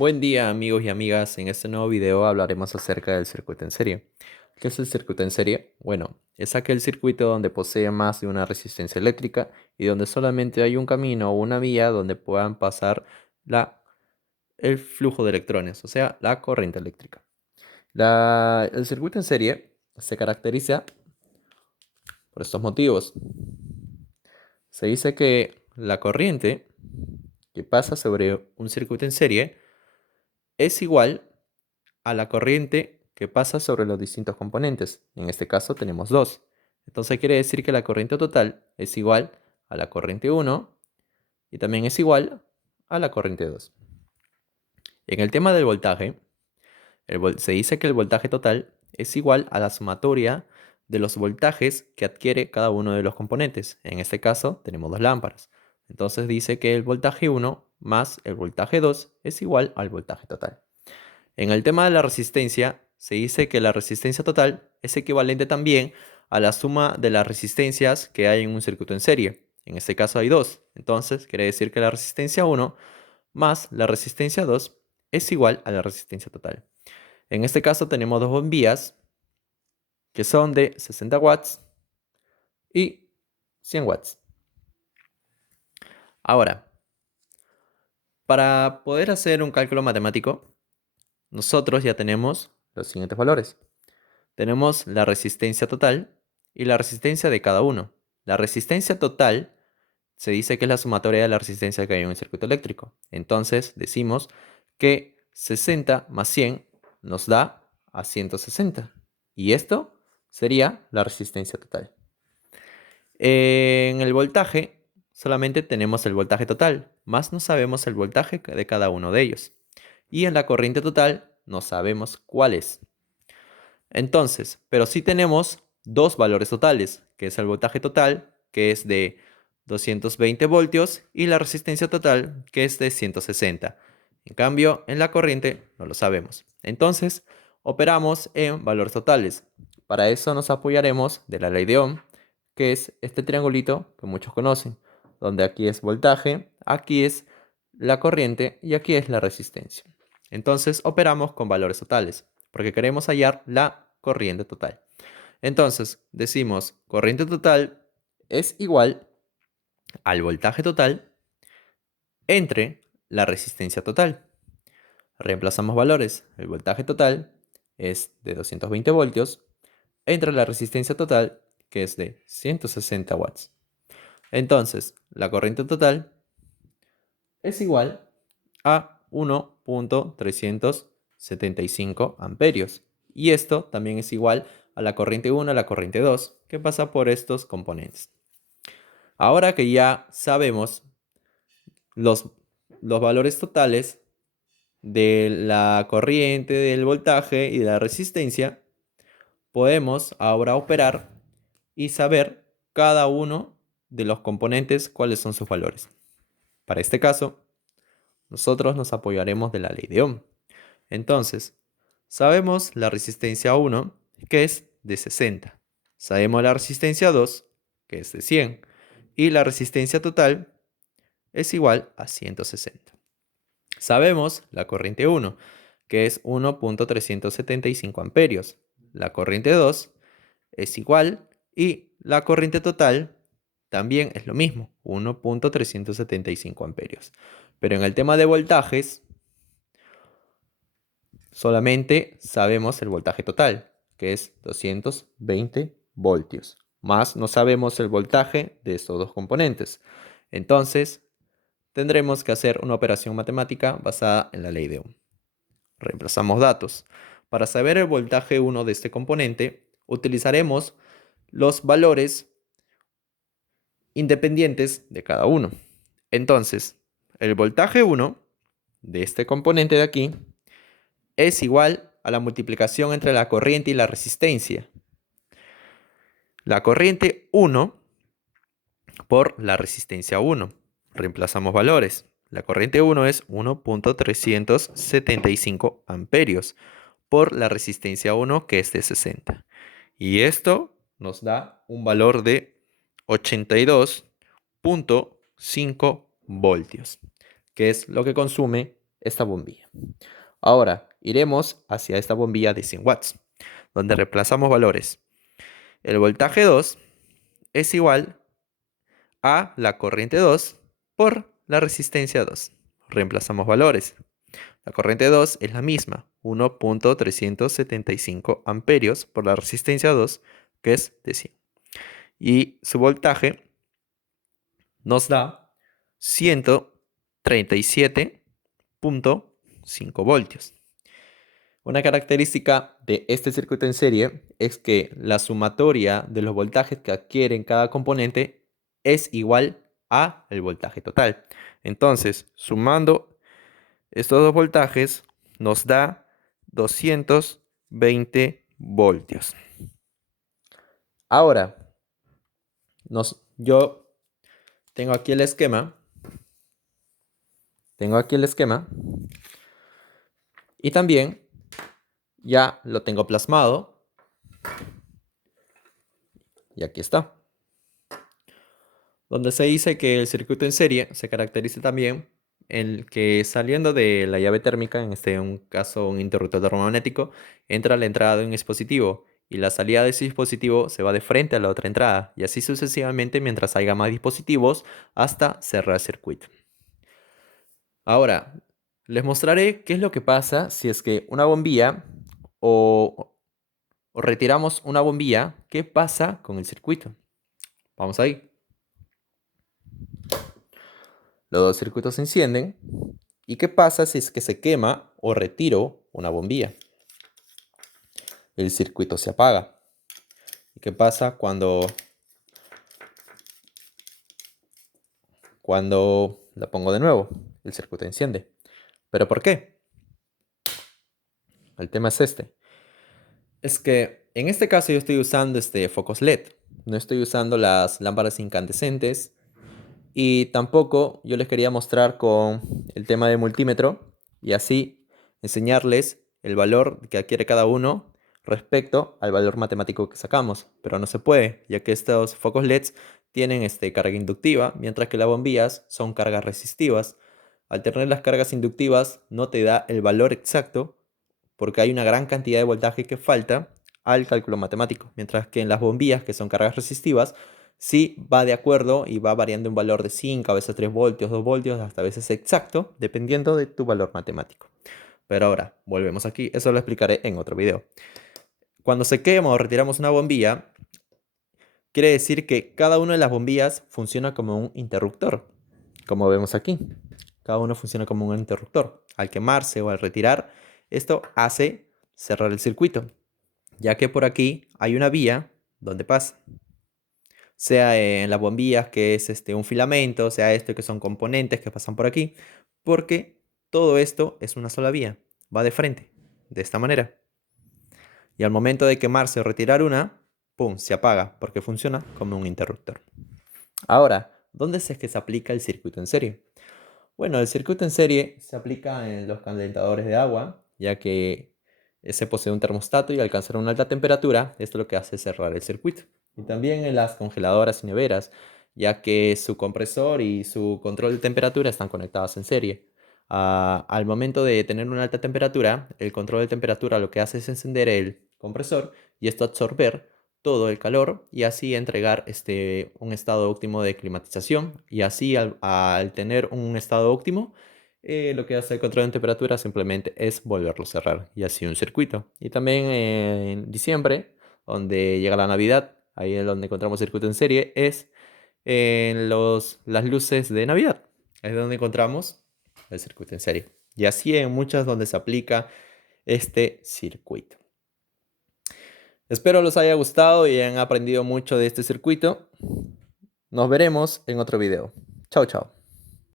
Buen día amigos y amigas, en este nuevo video hablaremos acerca del circuito en serie. ¿Qué es el circuito en serie? Bueno, es aquel circuito donde posee más de una resistencia eléctrica y donde solamente hay un camino o una vía donde puedan pasar el flujo de electrones, o sea, la corriente eléctrica. El circuito en serie se caracteriza por estos motivos. Se dice que la corriente que pasa sobre un circuito en serie es igual a la corriente que pasa sobre los distintos componentes. En este caso tenemos dos. Entonces quiere decir que la corriente total es igual a la corriente 1 y también es igual a la corriente 2. En el tema del voltaje, se dice que el voltaje total es igual a la sumatoria de los voltajes que adquiere cada uno de los componentes. En este caso tenemos dos lámparas. Entonces dice que el voltaje 1 más el voltaje 2 es igual al voltaje total. En el tema de la resistencia, se dice que la resistencia total es equivalente también a la suma de las resistencias que hay en un circuito en serie. En este caso hay dos. Entonces, quiere decir que la resistencia 1 más la resistencia 2 es igual a la resistencia total. En este caso tenemos dos bombillas que son de 60 watts y 100 watts. Ahora, para poder hacer un cálculo matemático, nosotros ya tenemos los siguientes valores. Tenemos la resistencia total y la resistencia de cada uno. La resistencia total se dice que es la sumatoria de la resistencia que hay en un circuito eléctrico. Entonces decimos que 60 más 100 nos da a 160. Y esto sería la resistencia total. En el voltaje solamente tenemos el voltaje total, más no sabemos el voltaje de cada uno de ellos. Y en la corriente total no sabemos cuál es. Entonces, pero sí tenemos dos valores totales, que es el voltaje total, que es de 220 voltios, y la resistencia total, que es de 160. En cambio, en la corriente no lo sabemos. Entonces, operamos en valores totales. Para eso nos apoyaremos de la ley de Ohm, que es este triangulito que muchos conocen, donde aquí es voltaje, aquí es la corriente y aquí es la resistencia. Entonces, operamos con valores totales porque queremos hallar la corriente total. Entonces, decimos corriente total es igual al voltaje total entre la resistencia total. Reemplazamos valores. El voltaje total es de 220 voltios entre la resistencia total, que es de 160 watts. Entonces, la corriente total es igual a 1.375 amperios. Y esto también es igual a la corriente 1 a la corriente 2 que pasa por estos componentes. Ahora que ya sabemos los, los valores totales de la corriente, del voltaje y de la resistencia, podemos ahora operar y saber cada uno de los componentes cuáles son sus valores. Para este caso, nosotros nos apoyaremos de la ley de Ohm. Entonces, sabemos la resistencia 1, que es de 60. Sabemos la resistencia 2, que es de 100. Y la resistencia total es igual a 160. Sabemos la corriente 1, que es 1.375 amperios. La corriente 2 es igual y la corriente total también es lo mismo, 1.375 amperios. Pero en el tema de voltajes, solamente sabemos el voltaje total, que es 220 voltios, más no sabemos el voltaje de estos dos componentes. Entonces, tendremos que hacer una operación matemática basada en la ley de Ohm. Reemplazamos datos. Para saber el voltaje 1 de este componente, utilizaremos los valores independientes de cada uno. Entonces, el voltaje 1 de este componente de aquí es igual a la multiplicación entre la corriente y la resistencia. La corriente 1 por la resistencia 1. Reemplazamos valores. La corriente 1 es 1.375 amperios por la resistencia 1, que es de 60. Y esto nos da un valor de 82.5 voltios, que es lo que consume esta bombilla. Ahora iremos hacia esta bombilla de 100 watts, donde reemplazamos valores. El voltaje 2 es igual a la corriente 2 por la resistencia 2. Reemplazamos valores. La corriente 2 es la misma, 1.375 amperios por la resistencia 2, que es de 100. Y su voltaje nos da 137.5 voltios. Una característica de este circuito en serie es que la sumatoria de los voltajes que adquieren cada componente es igual a el voltaje total. Entonces, sumando estos dos voltajes nos da 220 voltios. Ahora, yo tengo aquí el esquema. Y también ya lo tengo plasmado. Y aquí está. Donde se dice que el circuito en serie se caracteriza también en que saliendo de la llave térmica, en un caso un interruptor termomagnético, entra la entrada de un dispositivo y la salida de ese dispositivo se va de frente a la otra entrada y así sucesivamente mientras haya más dispositivos hasta cerrar el circuito. Ahora, les mostraré qué es lo que pasa si es que una bombilla o retiramos una bombilla, ¿qué pasa con el circuito? Vamos ahí. Los dos circuitos se encienden. ¿Y qué pasa si es que se quema o retiro una bombilla? El circuito se apaga. ¿Y qué pasa cuando la pongo de nuevo? El circuito enciende. ¿Pero por qué? El tema es este. Es que en este caso yo estoy usando focos LED. No estoy usando las lámparas incandescentes. Y tampoco yo les quería mostrar con el tema de multímetro y así enseñarles el valor que adquiere cada uno respecto al valor matemático que sacamos. Pero no se puede, ya que estos focos LEDs tienen carga inductiva, mientras que las bombillas son cargas resistivas. Al tener las cargas inductivas no te da el valor exacto porque hay una gran cantidad de voltaje que falta al cálculo matemático, mientras que en las bombillas, que son cargas resistivas, sí va de acuerdo y va variando un valor de 5, a veces 3 voltios, 2 voltios, hasta a veces exacto, dependiendo de tu valor matemático. Pero ahora, volvemos aquí, eso lo explicaré en otro video. Cuando se quema o retiramos una bombilla, quiere decir que cada una de las bombillas funciona como un interruptor, como vemos aquí. Cada uno funciona como un interruptor. Al quemarse o al retirar, esto hace cerrar el circuito, ya que por aquí hay una vía donde pasa. Sea en las bombillas, que es un filamento, sea esto que son componentes que pasan por aquí, porque todo esto es una sola vía, va de frente, de esta manera. Y al momento de quemarse o retirar una, ¡pum!, se apaga, porque funciona como un interruptor. Ahora, ¿dónde es que se aplica el circuito en serie? Bueno, el circuito en serie se aplica en los calentadores de agua, ya que se posee un termostato y al alcanzar una alta temperatura, esto lo que hace es cerrar el circuito. Y también en las congeladoras y neveras, ya que su compresor y su control de temperatura están conectados en serie. Al momento de tener una alta temperatura, el control de temperatura lo que hace es encender el compresor y esto absorber todo el calor y así entregar un estado óptimo de climatización. Y así al tener un estado óptimo, lo que hace el control de temperatura simplemente es volverlo a cerrar y así un circuito. Y también en diciembre, donde llega la Navidad, ahí es donde encontramos circuito en serie, es en las luces de Navidad. Es donde encontramos el circuito en serie. Y así en muchas donde se aplica este circuito. Espero les haya gustado y hayan aprendido mucho de este circuito. Nos veremos en otro video. Chao, chao.